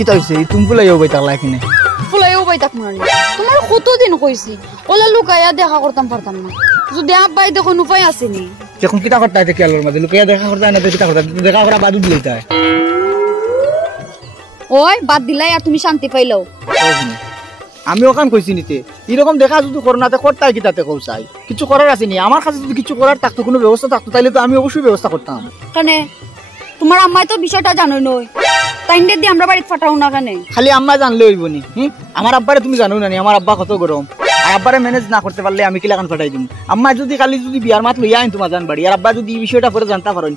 কিতা হইছে তুমি ফুলাইও বই তাকলা কিনে ফুলাইও বই তাক মানে তোমার কতদিন কইছি ওলা লুকাইয়া দেখা করতাম পারতাম না যদি আব্বাই দেখো উপায় আসেনি এখন কিতা করতে আছে কেলার মধ্যে লুকাইয়া দেখা করতে না কিতা করতে দেখা করা বাদু দিলেই তাই ওই বাদ দিলাই আর তুমি শান্তি পাইলাও আমি ওখান কইছি নিতে এরকম দেখা যদি করোনাতে করতাই কি তাতে কৌসাই কিছু করার আসেনি আমার কাছে যদি কিছু করার থাকতো কোনো ব্যবস্থা থাকতো তাইলে তো আমি অবশ্যই ব্যবস্থা করতাম কানে তোমার আম্মাই তো বিষয়টা জানো নই তাইন্ডে দি আমরা বাড়ি ফাটাও না কানে খালি আম্মা জানলে হইব নি আমার আব্বারে তুমি জানো না নি আমার আব্বা কত গরম আর আব্বারে ম্যানেজ না করতে পারলে আমি কিলাকান ফাটাই দিম আম্মা যদি কালি যদি বিয়ার মাত লইয়া আইন তোমার জান বাড়ি আর আব্বা যদি এই বিষয়টা পরে জানতে পারেন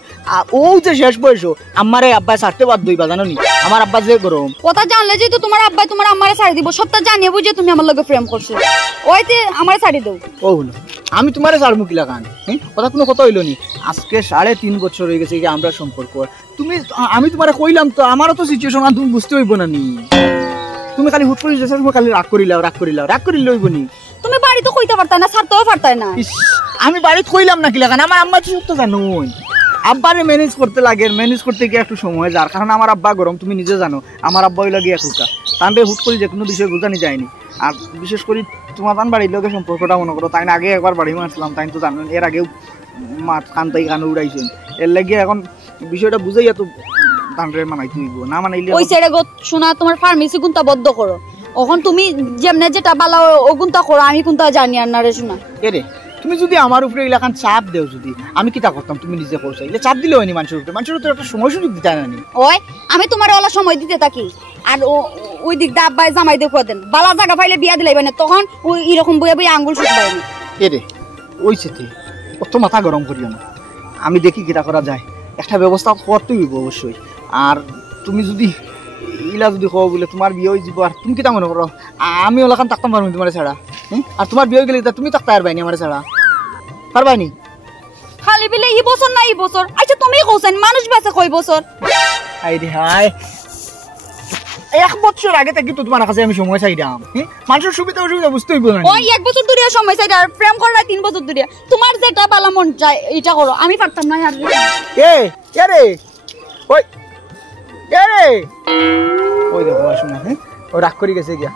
ও যে শেষ বয়স আমারে আব্বা ছাড়তে বাদ দইবা জানো নি আমার আব্বা যে গরম কথা জানলে যে তো তোমার আব্বা তোমার আম্মারে ছাড়ি দিব সবটা জানিয়ে বুঝে তুমি আমার লগে প্রেম করছো ওইতে আমারে ছাড়ি দাও ও হলো আমি তোমারে ছাড়মু কিলাকান কথা কোনো কথা হইলো নি আজকে 3.5 বছর হয়ে গেছে আমরা সম্পর্ক তুমি আমি তোমারে কইলাম তো আমারও তো সিচুয়েশন তুমি বুঝতে হইব না নি তুমি খালি হুট করে যেছো খালি রাগ করিলে হইব নি তুমি বাড়ি তো কইতে পারতা না ছাড়তেও পারতাই না আমি বাড়িতে কইলাম না কিলাকান আমার আম্মা তো জানোই আব্বারে ম্যানেজ করতে লাগে ম্যানেজ করতে গিয়ে একটু সময় যার কারণ আমার আব্বা গরম তুমি নিজে জানো আমার আব্বা হইলা গিয়ে একা তানরে হুট করে যে কোনো বিষয় বোঝানি যায়নি আর বিশেষ করে তোমার তান বাড়ির লোকের সম্পর্কটা মনে করো তাই না আগে একবার বাড়ি মারছিলাম তাই তো জানেন এর আগেও মাছ কান্তাই কানে উড়াইছেন এর লাগিয়ে এখন বিষয়টা বুঝাইয়া তো তানরে মানাইতে হইব না মানাইলে ওই ছেড়ে গো শোনা তোমার ফার্মেসি গুনটা বদ্ধ করো এখন তুমি যেমনে যেটা বালা ও গুনটা করো আমি কোনটা জানি আর না রে শোনা এরে তুমি যদি আমার উপরে এলাকান চাপ দেও যদি আমি কিটা করতাম তুমি নিজে করছো এলে চাপ দিলে হয়নি মানুষের উপরে একটা সময় সুযোগ দিতে না নি ওই আমি তোমার ওলা সময় দিতে থাকি আর ওই দিক দা আব্বাই জামাই দেখো দেন বালা জায়গা পাইলে বিয়া দিলাইবে না তখন ওই এরকম বইয়া বইয়া আঙ্গুল শুকায় না এরে ওই সেতে অত মাথা গরম করিও না আমি দেখি কিটা করা যায় একটা ব্যবস্থা করতেই হইব অবশ্যই আর তুমি যদি ইলা যদি কও বলে তোমার বিয়ে হয়ে যাব আর তুমি কিটা মনে করো আমি ওলাখান থাকতাম পারবো তোমার ছাড়া আর তোমার বিয়ে হয়ে গেলে তুমি থাকতে পারবাইনি আমার ছাড়া পারবাইনি খালি বিলে এই বছর না এই বছর আচ্ছা তুমি কইছেন মানুষ বাঁচে কই বছর হাই রে হাই 1 বছর আগে থেকে তো তোমার কাছে আমি সময় চাইলাম মানুষের সুবিধা অসুবিধা বুঝতে হইব না ওই 1 বছর ধরে সময় চাই আর প্রেম করা 3 বছর ধরে তোমার যেটা বালা মন চাই এটা করো আমি পারতাম না আর এ রে ওই এ রে ওই দেখো শুনা ও রাগ করে গেছে গিয়া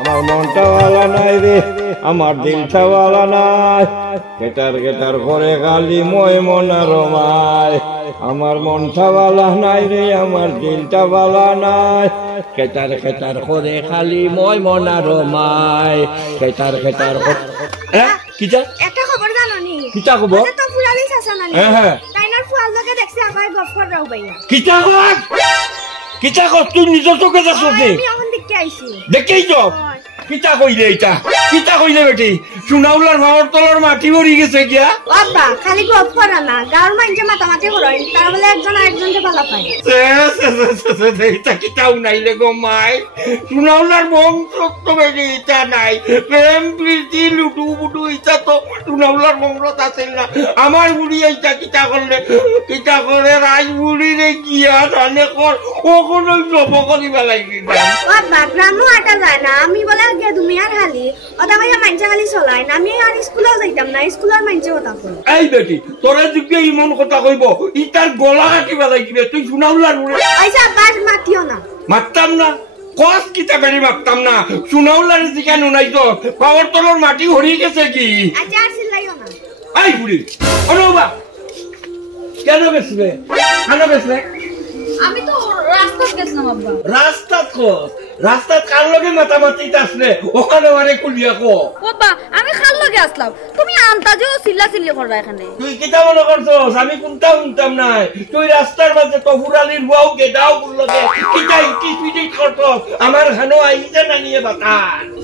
আমার মনটা ভালো নাই রে আমার দিলটা ভালো নাই কেটার কেটার করে খালি মই মনা রমায় আমার মনটা ভালো নাই রে আমার দিলটা ভালো নাই কেটার কেটার করে খালি মই মনা রমায় কেটার কেটার কিটা একটা খবর জানো নি কিটা খবর তো ফুলালি শাসন আনি হ্যাঁ তাইনার ফুয়াল লগে দেখছি আবার গফর রাও বাইয়া কিটা খবর কিটা কর তুই নিজে চোখে যাস আমি এখন দেখতে আইছি দেখেই তো কিটা কইলে এটা কিটা কইলে বেটি সুনাউলার ভাবর তলার মাটি ভরি গেছে গিয়া বাবা খালি গফর না গার মাইনজে মাতামাতি হরই তার বলে একজন আরেকজনকে ভালো পায় এটা কিটাও নাইলে গো মাই সুনাউলার বংশ বেটি এটা নাই প্রেম প্রীতি লুটু বুটু এটা তো সুনাউলার বংশত আছে না আমার বুড়ি এইটা কিটা করলে কিটা করে রাজ বুড়ি রে গিয়া জানে কর ও কোনো জব করিবা লাগি বাবা গ্রামও আটা যায় না আমি বলে গিয়া তুমি আর খালি ওটা ভাইয়া মাইনজে খালি চলাই না আমি আর স্কুলেও যাইতাম না স্কুলের মাইনজে কথা কই এই বেটি তোরা যদি ইমন কথা কইব ইটার গলা কাটিবা লাগিবে তুই সুনাউলার আইসা বাস মাতিও না মারতাম না কস কিতা বেরি মারতাম না সুনাউলার জিকানো নাই তো পাওয়ার তলর মাটি হরি গেছে কি আচ্ছা আর চিল্লাইও না এই বুড়ি অনুবা কেন বেসবে কেন বেসবে আমি তো রাস্তায় গেছিলাম আব্বা রাস্তাত কার লগে মাতামাতি আসলে ওখানে আরে কুলিয়া কো বাবা আমি খাল লগে আসলাম তুমি আন্তাজেও চিল্লা চিল্লি করবা এখানে তুই কিতা মনে করছস আমি কোনটা শুনতাম নাই তুই রাস্তার মাঝে তফুরালির বউ গেদাও লগে কিতা কি পিটি করছস আমার হানো আইজা না নিয়ে বাতা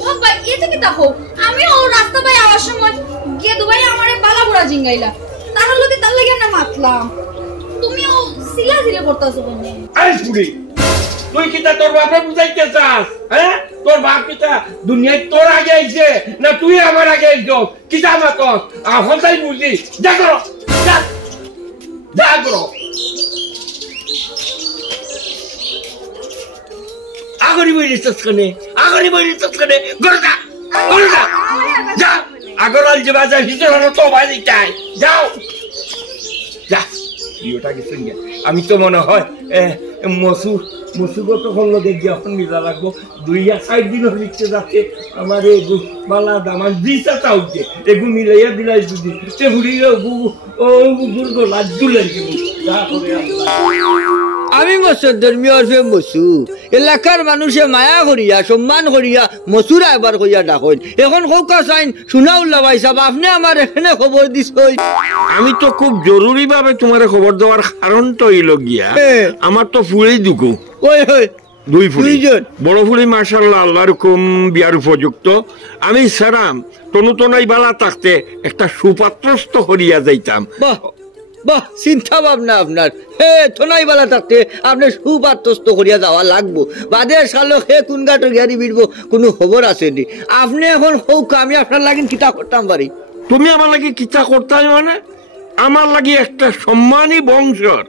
বাবা এটা কি দেখো আমি ও রাস্তা পাই আওয়ার সময় গিয়ে দুবাই আমারে বালা বুড়া জিঙ্গাইলা তার লগে তার লাগে না মাতলাম তুমিও চিল্লা চিল্লি করতেছো কেন এই বুড়ি তুই কিতা তোর বাপে বুঝাইতে চাস হ্যাঁ তোর বাপ কিতা দুনিয়ায় তোর আগে আইছে না তুই আমার আগে আইছো কিতা মাতস হন্তাই বুঝি যা করো যা করো আগরি বইরিছস কনে গরজা যা আগরাল যে বাজার ভিতরে তো ভাই চাই যাও যা ওটা গেছেন গিয়া আমি তো মনে হয় মসুগো তখন দেখি এখন মিলা লাগবো 2-4 দিন লিখতে যাচ্ছে আমার এগু বালা দামান দিশা চাউছে এগু মিলাইয়া দিলাই যদি সে ঘুরিয়ে গুরগো লাজ্জু লাগবে আমি মসুর মিয়রফে মসু এলাকার মানুষে মায়া করিয়া সম্মান করিয়া মসুরা একবার কইয়া ডাকইন এখন কৌকা চাইন শুনাউল্লা ভাই সাহেব আপনি আমার এখানে খবর দিছই আমি তো খুব জরুরি ভাবে তোমার খবর দেওয়ার কারণ তো হইল গিয়া আমার তো ফুলেই দুকু ওই হই 2 ফুলি দুইজন। বড় ফুলি মাশাআল্লাহ আল্লাহর হুকুম বিয়ার উপযুক্ত আমি সারাম তনুতনাই বালা থাকতে একটা সুপাত্রস্থ করিয়া যাইতাম বাহ বাহ চিন্তা ভাবনা আপনার হে থনাইবালা থাকতে আপনি সুপাত্রস্ত করিয়া যাওয়া লাগবো বাদে সালো হে কোন গাটো গিয়ারি বিড়বো কোনো খবর আসেনি আপনি এখন হোক আমি আপনার লাগিন কিতা করতাম পারি তুমি আমার লাগি কিতা করতে মানে আমার লাগি একটা সম্মানী বংশর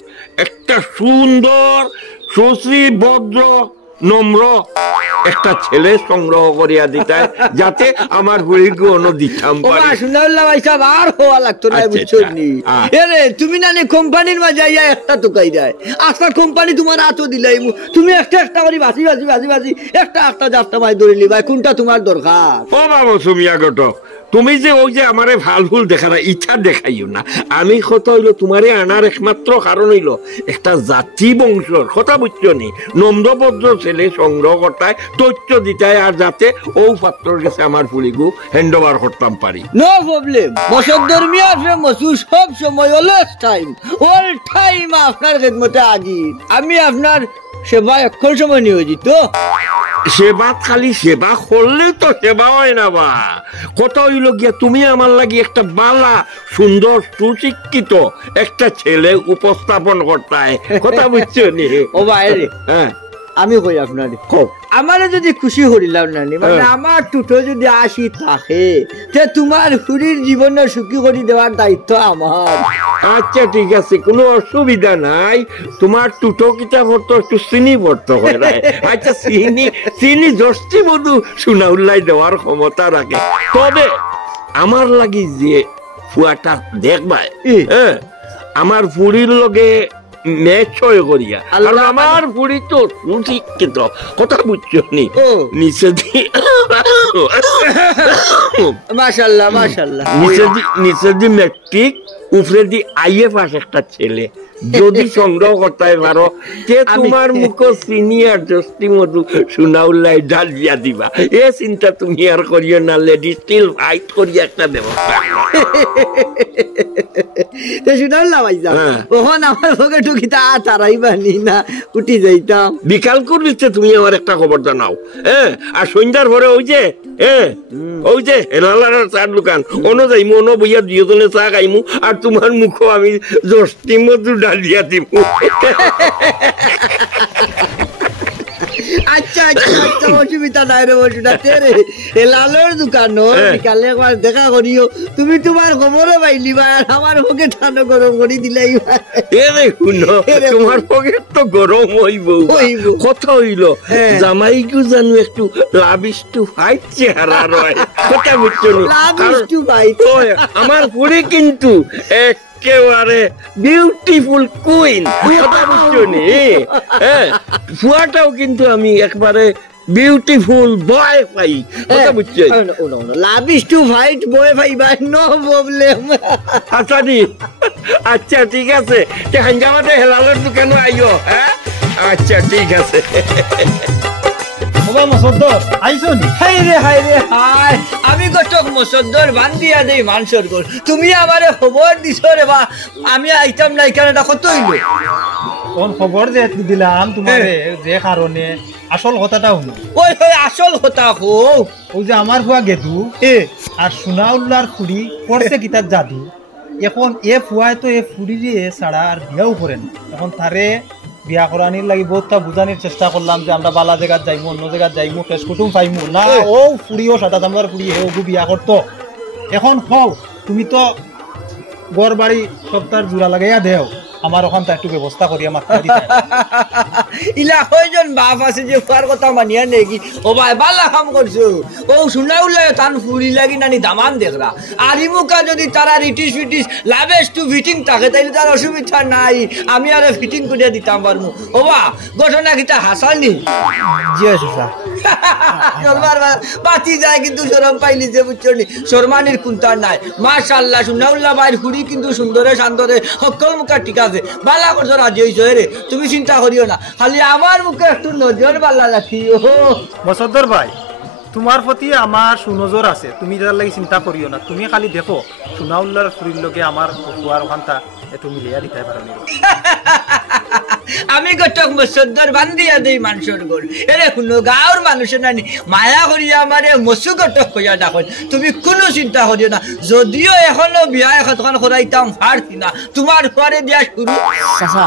একটা সুন্দর সুশ্রী ভদ্র নম্র একটা ছেলে সংগ্রহ করিয়া দিতে যাতে আমার হুড়িকে অন্য দিতাম ওমা শুনাল্লাহ ভাই সাহেব আর হওয়া লাগতো না বুঝছো নি এরে তুমি নানি কোম্পানির মাঝে যাইয়া একটা তোকাই যায় আজকাল কোম্পানি তোমার হাতও দিলাই তুমি একটা একটা করে বাজি বাজি বাজি বাজি একটা একটা যাত্রা মাই ধরে নিবাই কোনটা তোমার দরকার ও বাবা সুমিয়া গট তুমি যে ওই যে আমারে ভাল ভুল দেখা না ইচ্ছা দেখাইও না আমি কথা হইলো তোমারে আনার একমাত্র কারণ হইলো একটা জাতি বংশর কথা বুঝছো নি নম্রভদ্র ছেলে সংগ্রহ করতায় তথ্য দিতায় আর যাতে ও পাত্রর কাছে আমার ফুলিগু হ্যান্ড ওভার করতাম পারি নো প্রবলেম মসদ্দর মিয়ার মসু সব সময় অলওয়েজ অল টাইম আপনার খেদমতে হাজির আমি আপনার সেবা এখন সময় নিয়োজিত সেবা খালি সেবা করলে তো সেবা হয় না বা কথা হইল গিয়া তুমি আমার লাগি একটা বালা সুন্দর সুশিক্ষিত একটা ছেলে উপস্থাপন করতায় কথা বুঝছো নি ও বাইরে হ্যাঁ আমি কই আপনার আমারে যদি খুশি করিলাম না মানে আমার টুটো যদি আসি থাকে তে তোমার হুড়ির জীবনে সুখী করে দেওয়ার দায়িত্ব আমার আচ্ছা ঠিক আছে কোনো অসুবিধা নাই তোমার টুটো কিতা ভর্ত একটু চিনি ভর্ত হয় না আচ্ছা চিনি জষ্টি মধু সোনা উল্লাই দেওয়ার ক্ষমতা রাখে তবে আমার লাগি যে ফুয়াটা দেখবাই হ্যাঁ আমার ফুড়ির লগে ম্যাচ হয় করিয়া আর আমার বুড়ি তো সুশিক্ষিত কথা বুঝছো নি নিচে মাশাআল্লাহ মাশাআল্লাহ নিচে দি ম্যাট্রিক উপরে দি আইএ পাস একটা ছেলে যদি সংগ্রহ করতে পারো কে তোমার মুখ সিনিয়র জস্তি মধু সোনাউল্লাই ডালিয়া দিবা এ চিন্তা তুমি আর করিও না লেডি স্টিল ফাইট করিয়া একটা ব্যবস্থা সোনাউল্লাহ ভাইজা ওহন আমার ভোগে টুকিতা তারাইবা নি না উঠি যাইতাম বিকাল করবিতে তুমি আমার একটা খবর জানাও হ্যাঁ আর সন্ধ্যার পরে ওই যে হেলালার চার দোকান অন্য যাইমু অন্য বইয়া দুজনে চা খাইমু আর তোমার মুখও আমি জস্তি মধু ডালিয়া দিব আচ্ছা আচ্ছা আচ্ছা অসুবিধা নাই রে বসুনা তেরে লালের দোকান বিকালে একবার দেখা করিও তুমি তোমার খবরও পাইলি বা আমার মুখে ঠান্ডা গরম করে দিলাই তোমার পকেট তো গরম হইব কথা হইল জামাই গু জানো একটু লাভিশ টু ফাইট চেহারা রয় কথা বুঝছো আমার পুরি কিন্তু একেবারে বিউটিফুল কুইন কথা বুঝছো নি ফুয়াটাও কিন্তু আমি একবারে বিউটিফুল বয় পাই কথা বুঝছো লাভিশ টু ফাইট বয় পাইবা নো প্রবলেম আচ্ছা ঠিক আছে হাঞ্জামাতে হেলালের দোকানে আইও হ্যাঁ আচ্ছা ঠিক আছে আমি গটক মসদ্দর বান্ধিয়া দেই মানসর গোল তুমি আমারে খবর দিছো রে বা আমি আইতাম না এখানে কত হইল কোন খবর যে দিলাম তোমারে যে কারণে আসল কথাটা হলো ওই আসল কথা হো ওই যে আমার ফুয়া গেদু আর সোনাউল্লাহর খুড়ি করছে কিতার জাদু এখন এ ফুয়ায় তো এ ফুড়ি দিয়ে ছাড়া আর বিয়াও করেন এখন তারে বিয়া করানির লাগি বহুতটা বুঝানির চেষ্টা করলাম যে আমরা বালা জায়গা যাইমু অন্য জায়গা যাইমু ফেস কুটুম পাইমু না ও ফুড়িও সাদা চামড়ার ফুড়ি হে ওগু বিয়া করতো এখন হও তুমি তো গড় বাড়ি সপ্তাহ জোড়া লাগাইয়া দেও আমার ওখানটা একটু ব্যবস্থা করি আমার ইলা কয়জন বাপ আছে যে ফুয়ার কথা মানিয়া নেকি ও ভাই বালা কাম করছো ও শুনা উল্লাই তান ফুরি লাগি নানি দামান দেখরা আর ইমুকা যদি তারা রিটিশ ফিটিশ লাভেস টু ফিটিং থাকে তাইলে তার অসুবিধা নাই আমি আরে ফিটিং করে দিতাম পারমু ও বা ঘটনা কিটা হাসানি জি চাচা চলবার বাতি যায় কিন্তু শরম পাইলি যে বুঝছনি শর্মানির কুন্তার নাই মাশাআল্লাহ সুনাউল্লাহ ভাইয়ের হুড়ি কিন্তু সুন্দরে শান্তরে সকল মুখা ঠিক আছে বালা করছো রাজি হইছো রে তুমি চিন্তা করিও না খালি আমার মুখে একটু নজর বালা রাখিও বসন্তর ভাই তোমার প্রতি আমার সুনজর আছে তুমি যার লাগি চিন্তা করিও না তুমি খালি দেখো সুনাউল্লাহর ফুরির লগে আমার ফুয়ার ওখানটা একটু মিলিয়া দিতে পারো আমি গটক মসদ্দর বান্ধিয়া দেই মানুষের ঘর এরে কোনো গাঁৱৰ মানুষের নানি মায়া করিয়া আমারে মসু গটক কইয়া ডাকন তুমি কোনো চিন্তা করিও না যদিও এখনো বিয়া এখন করাইতাম পারছি না তোমার ঘরে দিয়া শুরু চাচা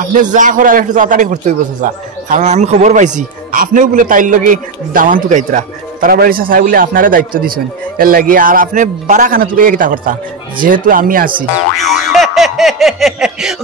আপনি যা করার একটু তাড়াতাড়ি করতে হইব চাচা কারণ আমি খবর পাইছি আপনিও বলে তাইর লগে দামান টুকাইতরা তারা বাড়ি চাচা বলে আপনারা দায়িত্ব দিছেন এর লাগে আর আপনি বারা খানা টুকাইয়া কিতা করতা যেহেতু আমি আছি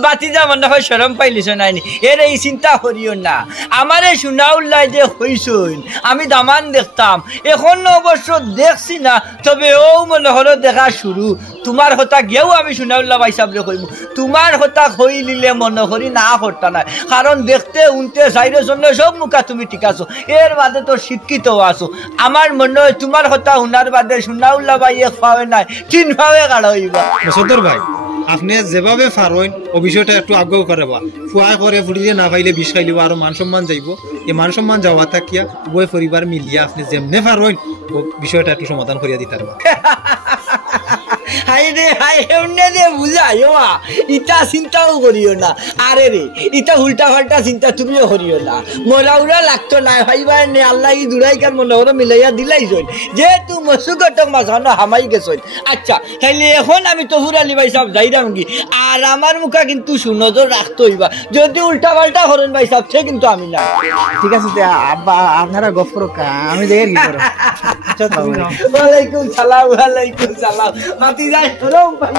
বাতিজা মনে হয় শরম পাইলিস নাইনি এর এই চিন্তা করিও না আমারে সুনাউল্লাহ যে হইছইন আমি দামান দেখতাম এখন অবশ্য দেখছি না তবে ও মনে হলো দেখা শুরু তোমার কথা গিয়েও আমি সুনাউল্লাহ ভাই সাহেবরে কইব তোমার কথা কইলিলে মনে করি না করতা না কারণ দেখতে উনতে সাইডের জন্য সব মুখা তুমি ঠিক আছো এর বাদে তো শিক্ষিত আছো আমার মনে হয় তোমার কথা উনার বাদে সুনাউল্লাহ ভাই এক পাবে নাই তিন ভাবে কাড়া হইবা বসন্তর ভাই আপনি যেভাবে পারেন ও বিষয়টা একটু আগ্রহ করাবা ফুয়া করে ফুটিয়ে না পাইলে বিষ খাইলিব আর মান সম্মান যাইব এই মান সম্মান যাওয়া থাকিয়া উভয় পরিবার মিলিয়া আপনি যেমনে পারেন ও বিষয়টা একটু সমাধান করিয়া দিতে পারবা হাই রে হাই হেউনে দে বুঝাইও ইটা চিন্তাও করিও না আরে রে ইটা উল্টা পাল্টা চিন্তা তুমিও করিও না মোরাউরা লাগতো না ভাইবা নে আল্লাহ ই দুরাই কার মনে ওরা মিলাইয়া দিলাইছন যেহেতু মসুগটক মাঝানো হামাই গেছন আচ্ছা তাইলে এখন আমি তো হুরালি ভাই সাহেব যাইরাম কি আর আমার মুখা কিন্তু সুনজর রাখতে হইবা যদি উল্টা পাল্টা করেন ভাই সাহেব সে কিন্তু আমি না ঠিক আছে আব্বা আপনারা গপ করো আমি যাই কি করো ওয়ালাইকুম সালাম ওয়ালাইকুম সালাম মাতি যাই শরম পাই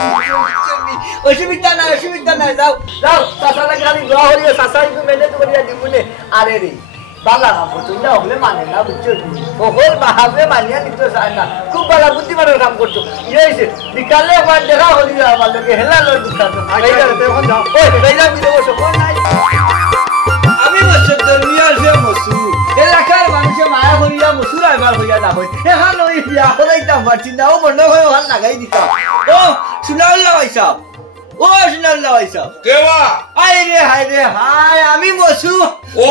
অসুবিধা নাই যাও যাও চাচারা খালি দোয়া করিও চাচাই তো মেনে করিয়া দিবনে আরে রে বালা না তুই না হলে মানে না বুঝছো ওহল বাহাবে মানিয়া নিতে চায় না খুব বালা বুদ্ধিমানের কাম করছো ইয়েছে বিকালে একবার দেখা হলি আমার লোকে হেলা লই দুটান এখন যাও ওই বেলা মিলে বসো কোন নাই আমি বসে দুনিয়ার যে মসু এলাকার মানুষে মায়া করিয়া মসুর আইবার হইয়া না হয় এখন ওই বিয়া করাইতাম পারছি না ও বন্ধ হয়ে ওখান লাগাই দিতাম ও সুনাউল্লাহ ভাই সাহেব ও সুনাউল্লাহ ভাই সাহেব কেবা হাই রে হাই আমি মসু ও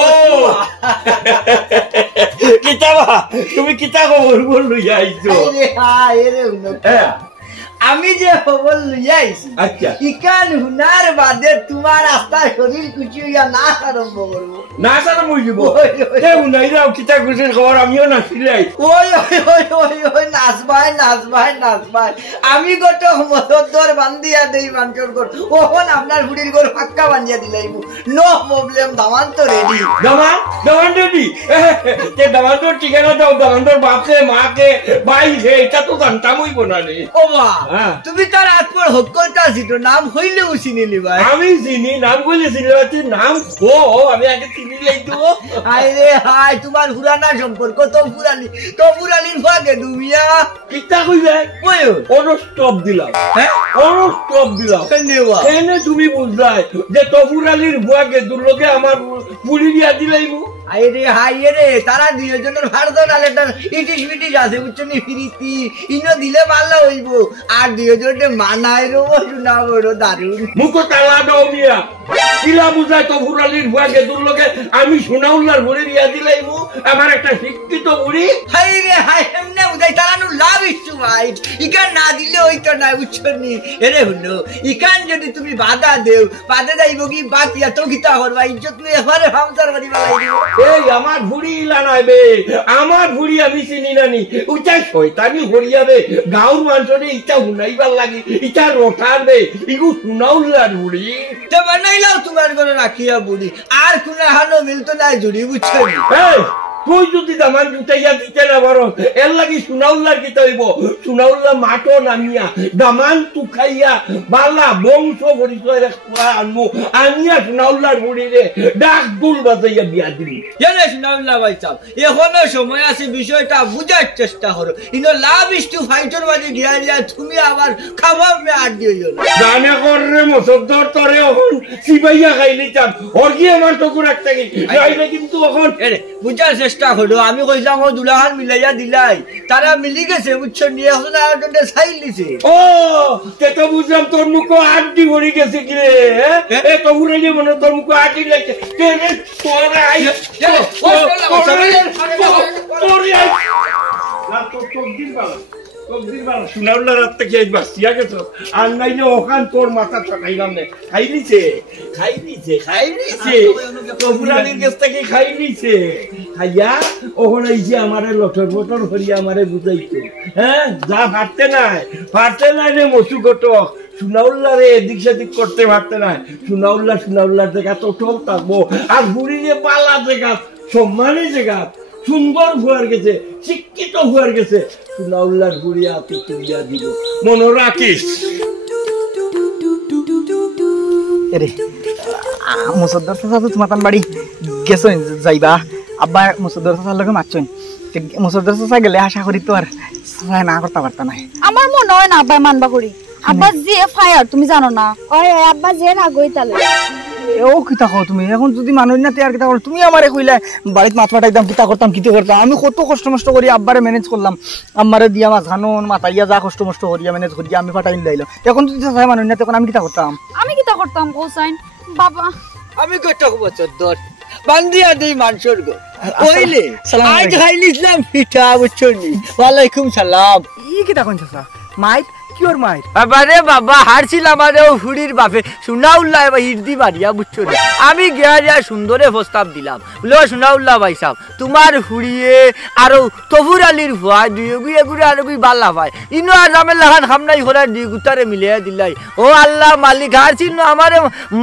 কিতাবা তুমি কিতা খবর বল লইয়া আইছো হাই রে হ্যাঁ আমি যে খবর লইয়া আইছি আচ্ছা ইকান হুনার বাদে তোমার আস্থা শরীর কুচি হইয়া না আরম্ভ করবো না সারা মই দিব ওই, ওই। এ উনাইরাও কিতা খুশির খবর আমিও নাছিলাই ওই নাচবাই আমি গত মদর বান্ধিয়া দেই মানুষের ঘর ওখন আপনার বুড়ির ঘর ফাঁকা বান্ধিয়া দিলাইব নো প্রবলেম দামান তো রেডি দামান রেডি তে দামান তোর ঠিকানা দাও দামান তোর বাপকে মাকে ভাই হে এটা তো জানতাম হইব না রে ও মা হ্যাঁ। তুমি তার আত্মর হকলটা ছিল নাম হইলেও চিনিলি ভাই আমি চিনি নাম বলেছিল তুই নাম ও আমি আগে চিনি লাইতো হাই রে হাই তোমার পুরানা সম্পর্ক তো পুরানির ভাগে দুমিয়া কিতা কইলে ওই ওর স্টপ দিলাম হ্যাঁ ওর স্টপ দিলাম ধন্যবাদ এনে তুমি বুঝলাই যে তফুরালির বুয়াকে দুর্লোকে আমার পুলি দিয়া দিলাইমু হাই রে তারা দুইজনের ভারত আলেটা ইটিস মিটিস আছে বুঝছো নি ফিরিতি ইনো দিলে ভালো হইব আর দুইজনে মানায় রো শোনা বড় দারুণ মুখো তালা দাও মিয়া কিলা বুঝাই তফুরালির বুয়াকে দুর্লোকে আমি সোনাউল্লার বুড়ি দিয়া দিলাইমু আমার একটা শিক্ষিত বুড়ি হাই রে হাই এমনে উদাই তারানু লাভ ইচ্ছু ভাই ইকান না দিলে হইতো না বুঝছো নি এরে হুনো ইকান যদি তুমি বাধা দেও বাধা যাইব কি বাকি এত কিতা করবা ইজ্জত তুমি এবারে হামসার করিবা লাগিব এই আমার বুড়ি ইলা নাই বে আমার বুড়ি আমি চিনি নানি উচা শয়তানি হরিয়াবে গাঁর মানুষরে ইটা হুনাইবার লাগি ইটা রোঠার বে ইগু সোনাউল্লার বুড়ি তো বানাইলাও তোমার ঘরে রাখিয়া বুড়ি আর কোন হানো মিলতো না জুড়ি বুঝছো নি এই তুই যদি দামান জুটাইয়া দিতে না পারো এর লাগি সুনাউল্লার কি তৈব সুনাউল্লা মাটো নামিয়া দামান তুখাইয়া বালা বংশ পরিচয় আনবো আনিয়া সুনাউল্লার বুড়িরে ডাক দুল বাজাইয়া বিয়া দিবি জানে সুনাউল্লাহ ভাই সাহেব এখনো সময় আছে বিষয়টা বুঝার চেষ্টা করো ইনো লাভ ইস টু ফাইটার বাজি দিয়া দিয়া তুমি আবার খাবার মে আট দিও না জানে কররে মসদ্দর তরে এখন সিবাইয়া খাইলি চান ওর কি আমার টুকু রাখতে কি যাইলে কিন্তু এখন এরে বুঝার চেষ্টা করো আমি কইলাম ও দুলাহান মিলাইয়া দিলাই তারা মিলি গেছে বুঝছো নিয়ে এখন আর জন্য ছাই লিছে ও তেতো বুঝলাম তোর মুখ আড্ডি ভরে গেছে কি রে এ তো উড়ে যে মনে তোর মুখ আড্ডি লাগছে কে রে তোরা আই তোরে আই না তো তকদির বালা সুনাউল্লাহ রাত থেকে বাঁচিয়া গেছ আর নাইলে ওখান তোর মাথা ঠকাইলাম না খাইলিছে কবুরানির কাছ থেকে খাইলিছে খাইয়া ওখানে আইছে আমারে লটর বটর ভরিয়া আমারে বুঝাইতো হ্যাঁ যা পারতে নাই রে মসু গটক সুনাউল্লাহ রে এদিক সেদিক করতে পারতে নাই সুনাউল্লাহ জায়গা তো ঠক থাকবো আর বুড়ি যে পালা জায়গা সম্মানী জায়গা সুন্দর ভুয়ার গেছে শিক্ষিত ভুয়ার গেছে সুনাউল্লার গুড়িয়া তুলিয়া দিব মনে রাখিস এরে মুসদ্দর চাচা তো তোমার বাড়ি গেছো যাইবা আব্বা মুসদ্দর চাচার লগে মারছেন মুসদ্দর চাচা গেলে আশা করি তো আর না করতে পারতা না আমার মনে হয় না আব্বা মানবা করি আব্বা যে ফায়ার তুমি জানো না ওই আব্বা যে না গইতালে ও কিতা কও তুমি এখন যদি মানুষ না তেয়ার কিতা কর তুমি আমারে কইলা বাড়িত মাছ পাঠাইতাম কিতা করতাম আমি কত কষ্ট মষ্ট করি আব্বারে ম্যানেজ করলাম আম্মারে দিয়া মাছ খানুন মাথাইয়া যা কষ্ট মষ্ট করিয়া ম্যানেজ করিয়া আমি পাঠাই লাইলাম এখন যদি চাই মানুষ না তখন আমি কিতা করতাম কোসাইন বাবা আমি কইটা কব চদ্দর বান্দিয়া দেই মানসর গো কইলে আজ খাইলিছিলাম পিঠা বুঝছো নি ওয়ালাইকুম সালাম ই কিতা কোন চাচা মাইট কিওর মাইট বাবারে বাবা হারছিলাম আরে ও হুড়ির বাপে সুনাউল্লাহ ভাই হিরদি মারিয়া বুঝছো নি আমি গিয়া সুন্দরে প্রস্তাব দিলাম বলে সুনাউল্লাহ ভাই সাহেব তোমার হুড়িয়ে আর তফুর আলীর ভুয়া দুই গুয়ে গুড়ে আর গুই বাল্লা ভাই ইনো আর জামের লাগান খামনাই ঘোরার দুই গুতারে মিলিয়ে দিলাই ও আল্লাহ মালিক হারছিল না আমারে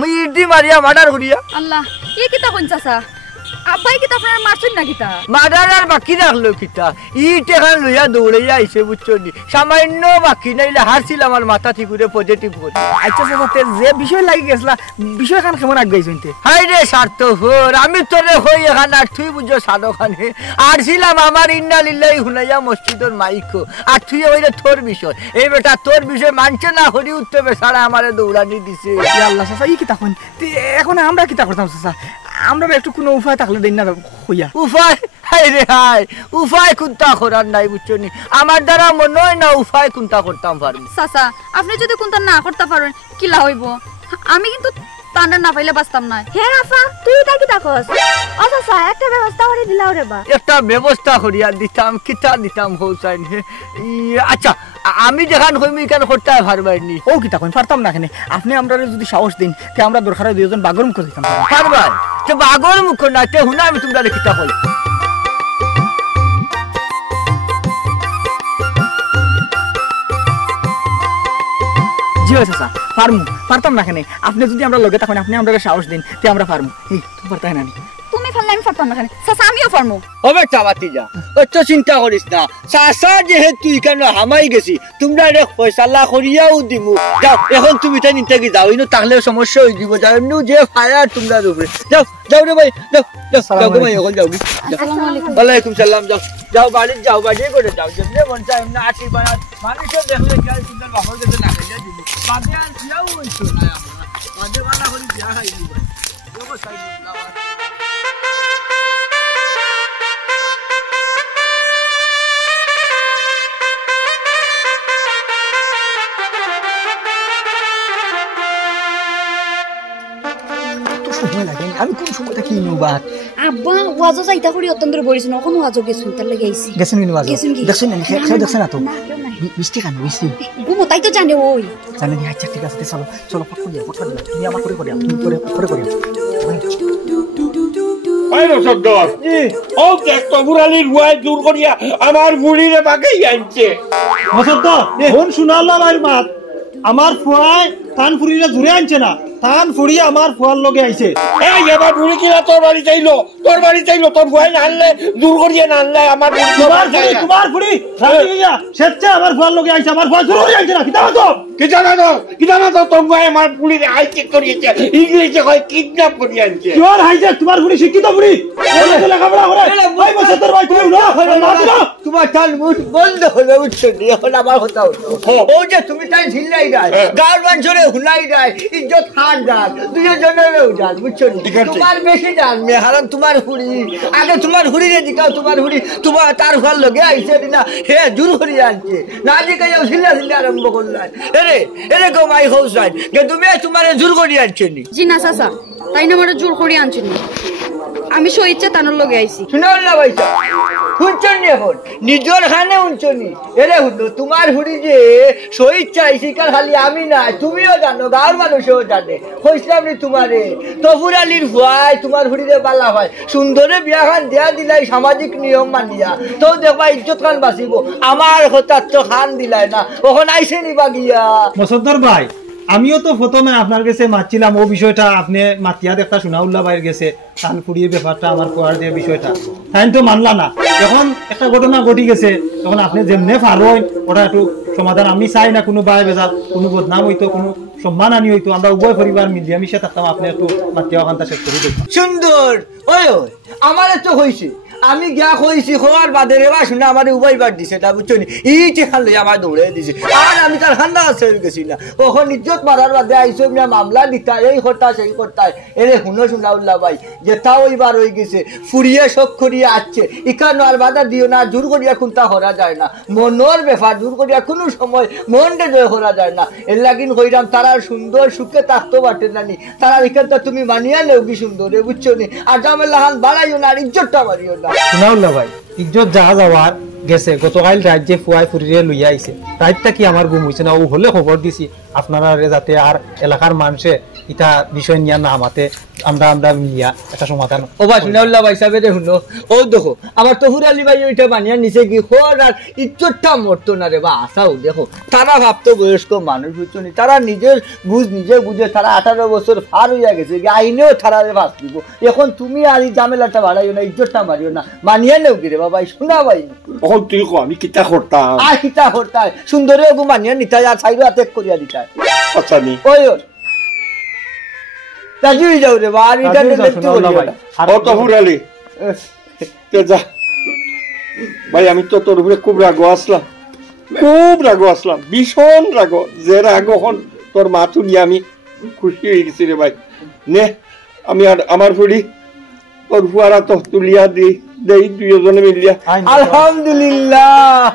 হিরদি মারিয়া মার্ডার করিয়া আল্লাহ ই কিতা কোন চাচা আব্বাই কিতা আপনার মারছেন না কিতা মার্ডার আর বাকি রাখলো কিতা ইট এখন লইয়া দৌড়াইয়া আইসে বুঝছো নি সামান্য বাকি নাইলে হারছিল আমার মাথা ঠিক করে পজিটিভ করে আচ্ছা চাচা যে বিষয় লাগি গেছলা বিষয় খান কেমন আগাইছেন তে হাই রে স্বার্থপর আমি তোরে হই এখান আর তুই বুঝো সাদোখানে আরছিলাম আমার ইন্না লিল্লাহি হুনাইয়া মসজিদের মাইকো আর তুই ওইটা তোর বিষয় এই বেটা তোর বিষয় মানছে না হরি উঠতে বেসারা আমারে দৌড়ানি দিছে আল্লাহ চাচা ই কিতা কোন এখন আমরা কিতা করতাম চাচা আমরা একটু কোনো উপায় থাকলে দেন না হইয়া উপায় হাই রে হাই উপায় কোনটা করার নাই বুঝছো নি আমার দ্বারা মনে হয় না উপায় কোনটা করতাম পারবো চাচা আপনি যদি কোনটা না করতে পারেন কিলা হইব আমি কিন্তু তান্ডা না পাইলে বাঁচতাম না হে আফা তুই তা কি তাকস ও চাচা একটা ব্যবস্থা করে দিলাও রে বা একটা ব্যবস্থা করিয়া দিতাম কিতা দিতাম হোসাইন আচ্ছা আমি যেখান হইমি কেন করতে পারবাইনি ও কিতা কোন পারতাম না কেন আপনি আমরা যদি সাহস দিন তে আমরা দরকার দুইজন বাগর মুখ দিতাম পারবাই তো বাগর মুখ না তে হুনা আমি তোমরা কিতা হল জি চাচা পারতাম না কেন আপনি যদি আমরা লগে থাকেন আপনি আমরা সাহস দিন তে আমরা পারমু এই তুমি পারতাই না তুমি ফাললে আমি পারতাম না চাচা আমিও পারমু হবে চাবাতি যা অত চিন্তা করিস না চাচা যেহেতু এখানে হামাই গেছি তোমরা রে ফয়সালা করিয়াও দিমু যাও এখন তুমি তাই নিতে কি যাও ইনো তাহলে সমস্যা হয়ে যাব যাও এমনি যে ফায়ার তোমরা উপরে যাও যাও রে ভাই যাও যাও গো ভাই ওখানে যাও আসসালামু আলাইকুম ওয়ালাইকুম সালাম যাও যাও বাড়ি করে যাও যেমনি মন চায় এমনি আশীর্বাদ মানুষের দেখলে কি সুন্দর বাপর কাছে না খাইয়া দিব বাদে আর কিয়াও হইতো না আমরা বাদে বানা করি বিয়া খাই দিব দেখো সাইড সময় লাগে আমি কোন সময়টা কি নিবা আব্বা ওয়াজো যাইতা করি অত্যন্ত বড়িছ না কোন ওয়াজো গেছুন তার লাগি আইছি গেছেন কি নিবা দেখছেন না খেয়ে দেখছেন না তো না কেউ নাই মিষ্টি খান মিষ্টি ঘুমো তাই তো জানে ওই জানেন আচ্ছা ঠিক আছে চলো চলো ফট করে তুমি আমার করে তুমি করে ওই রসদ্দর ও দেখ তফুর আলীর ভুয়ায় দূর করিয়া আমার বুড়িরে বাগাই আনছে মসদ্দর ফোন শুনাল্লাহ ভাই মাত আমার ফুয়ায় কান ফুরিরে ঘুরে আনছে না তান ফুড়ি আমার ফুয়ার লগে আইছে এই আমার বুড়ি কিনা তোর বাড়ি চাইলো তোর ভয় না আনলে দূর করিয়ে না আনলে আমার তোমার ফুড়ি রাজি হইয়া সেচ্ছে আমার ফুয়ার লগে আইছে আমার ফুয়া শুরু হয়ে আইছে না কিতা কিনা তো তোর ভয় আমার বুড়ি আইছে করিয়েছে ইংরেজি হয় কিডন্যাপ করিয়ে আনছে তোর হাইছে তোমার ফুড়ি শিক্ষিত ফুড়ি লেখাপড়া করে ভাই বসে তোর ভাই তুমি না তোমার টান মুখ বন্ধ হলো বুঝছো নি? এখন আমার কথা হতো ও যে তুমি তাই ঝিল্লাই যায় গার বাঞ্চরে হুলাই যায় ইজ্জত হার যান দুজনেরও যান বুঝছো নি? তোমার বেশি যান মেহারান তোমার হুড়ি আগে তোমার হুড়ি রে দিকাও তোমার হুড়ি তোমার তার ঘর লগে আইছে না হে জোর করি আনছে না দিকাও ঝিল্লা আরম্ভ করলাই এরে গো মাই হাউস যায় কে তুমি তোমারে জোর করি আনছে নি জি না চাচা তাই না মোরে জোর করি আনছেন আমি সো ইচ্ছা তানোর লগে আইছি শুনাল্লা ভাইসা শুনছেন নি এখন নিজের খানে শুনছনি এরে হুলো তোমার হুড়ি যে সইচ্ছা আইসিকার খালি আমি না তুমিও জানো গাঁর মানুষও জানে কইছিলাম নি তোমারে তফুর আলীর ভুয়াই তোমার হুড়িরে বালা হয় সুন্দরে বিয়া খান দেয়া দিলাই সামাজিক নিয়ম মানিয়া তো দেখবা ইজ্জত খান বাঁচিব আমার হঠাৎ তো খান দিলাই না ওখানে আইসে নিবা গিয়া মসদ্দর ভাই আমিও তো প্রথমে আপনার কাছে মাতছিলাম ও বিষয়টা আপনি মাতিয়া একটা শোনাউল্লাহ ভাইয়ের গেছে কান ফুড়ির ব্যাপারটা আমার কোয়ার দিয়ে বিষয়টা তাই তো মানলা না এখন একটা ঘটনা ঘটি গেছে তখন আপনি যেমনে পারবেন ওটা একটু সমাধান আমি চাই না কোনো বাই বেজাল কোনো বদনাম হইতো কোনো সম্মান আনি হইতো আমরা উভয় পরিবার মিলিয়ে মিশে থাকতাম আপনি একটু মাতিয়া ওখানটা শেষ করে দিন সুন্দর ওই আমার তো হয়েছে আমি গিয়া কইছি খোয়ার বাদে রে বা শুনে আমার উবাইবার দিছে তা বুঝছো নি ইটি খান লই আমার দৌড়ে দিছে আর আমি তার খান্না আছে গেছি না ওখন ইজ্জত মারার বাদে আইসো না মামলা দিতা এই করতা সেই করতা এরে হুনো শুনাউল্লাহ ভাই যে তাও ওইবার হয়ে গেছে ফুরিয়ে শোক করিয়া আসছে ইকানো আর বাধা দিও না জোর করিয়া কোনটা করা যায় না মনের ব্যাপার জোর করিয়া কোনো সময় মনটা জয় করা যায় না এর লাগিন কইরাম তারা সুন্দর সুখে থাকতে পারতে নানি তারা এখানটা তুমি মানিয়া নেও কি সুন্দর বুঝছো নি আর জামেলা হান বাড়াইও না আর ইজ্জতটা মারিও না শুনাউল্লাহ ভাই ইজ্জত যা যাওয়ার গেছে গতকাল রাজ্যে ফুয়াই ফুরিয়ে লইয়া আইছে রাতটা কি আমার গুম হয়েছে না ও হলে খবর দিছি আপনারা যাতে আর এলাকার মানুষে ইটা বিষয় নিয়ে না আমাতে আমরা মিলিয়া একটা সমাধান ও বা শুনাউল্লাহ ভাই সাহেব রে শুনো ও দেখো আমার তহুর আলী ভাই ওইটা বানিয়া নিচে কি খোর আর ইজ্জতটা মরতো না রে বা আসাও দেখো তারা ভাবতো বয়স্ক মানুষ বুঝছো নি তারা নিজের নিজে বুঝে তারা 18 বছর পার হইয়া গেছে আইনেও তারারে ভাস দিব এখন তুমি আর এই ঝামেলাটা বাড়াইও না ইজ্জতটা মারিও না মানিয়ে নেও কি রে বাবা শোনা ভাই এখন তুই কো আমি কিতা করতাম আর কিতা করতাই সুন্দরে গু মানিয়া নিতাই আর সাইডে আটেক করিয়া দিতাই আচ্ছা নি ওই রাজুই যাও রে বা আর এটা দেখতে বলি ও তো হুরালি তে যা ভাই আমি তো তোর উপরে খুব রাগ আসলাম ভীষণ রাগ যে রাগ এখন তোর মাথু নিয়ে আমি খুশি হয়ে গেছি রে ভাই নে আমি আর আমার ফুড়ি তোর ফুয়ারা তো তুলিয়া দেই দুইজনে মিলিয়া আলহামদুলিল্লাহ